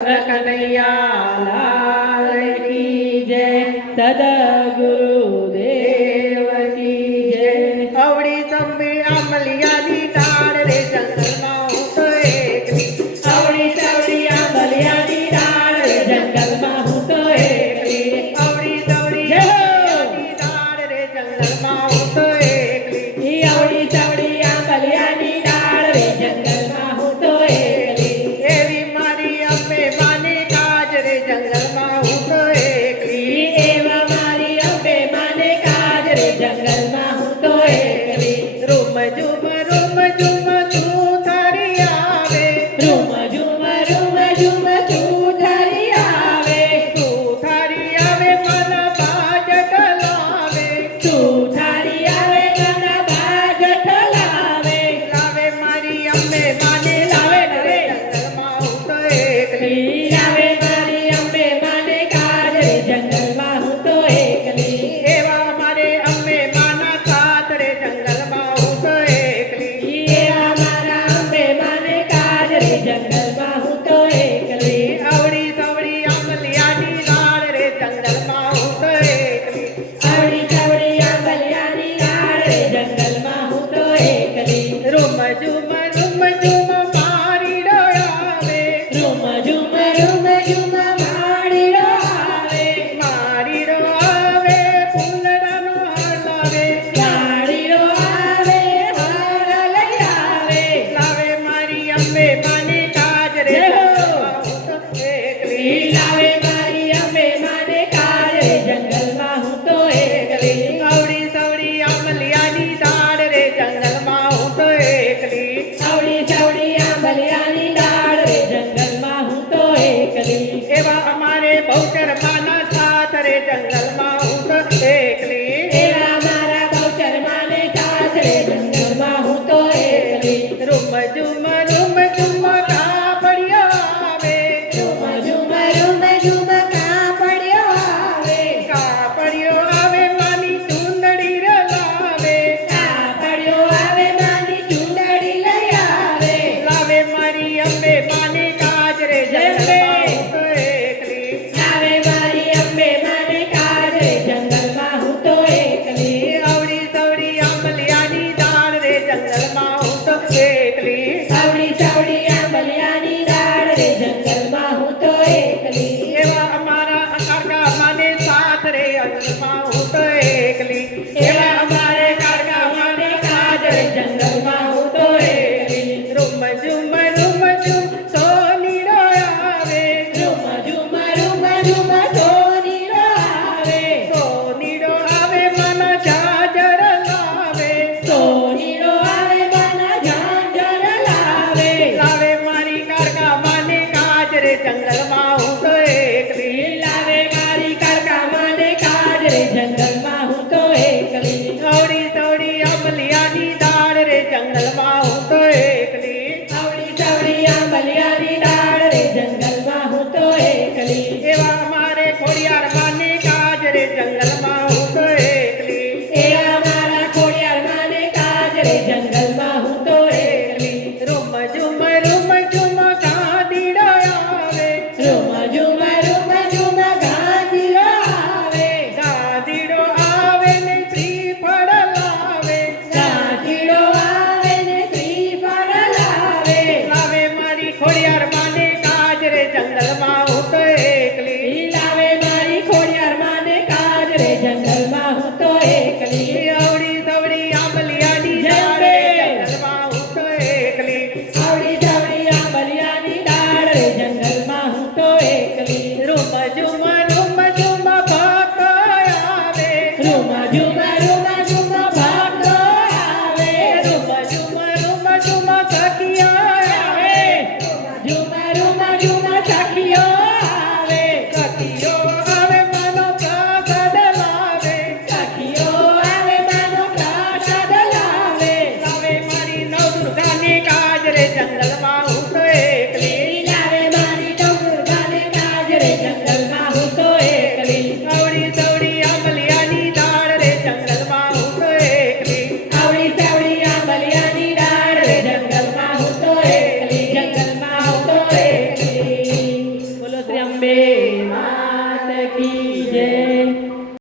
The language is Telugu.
కృతకయ్యాలా એકલી રૂમ tomorrow. 人来了吗？mancherete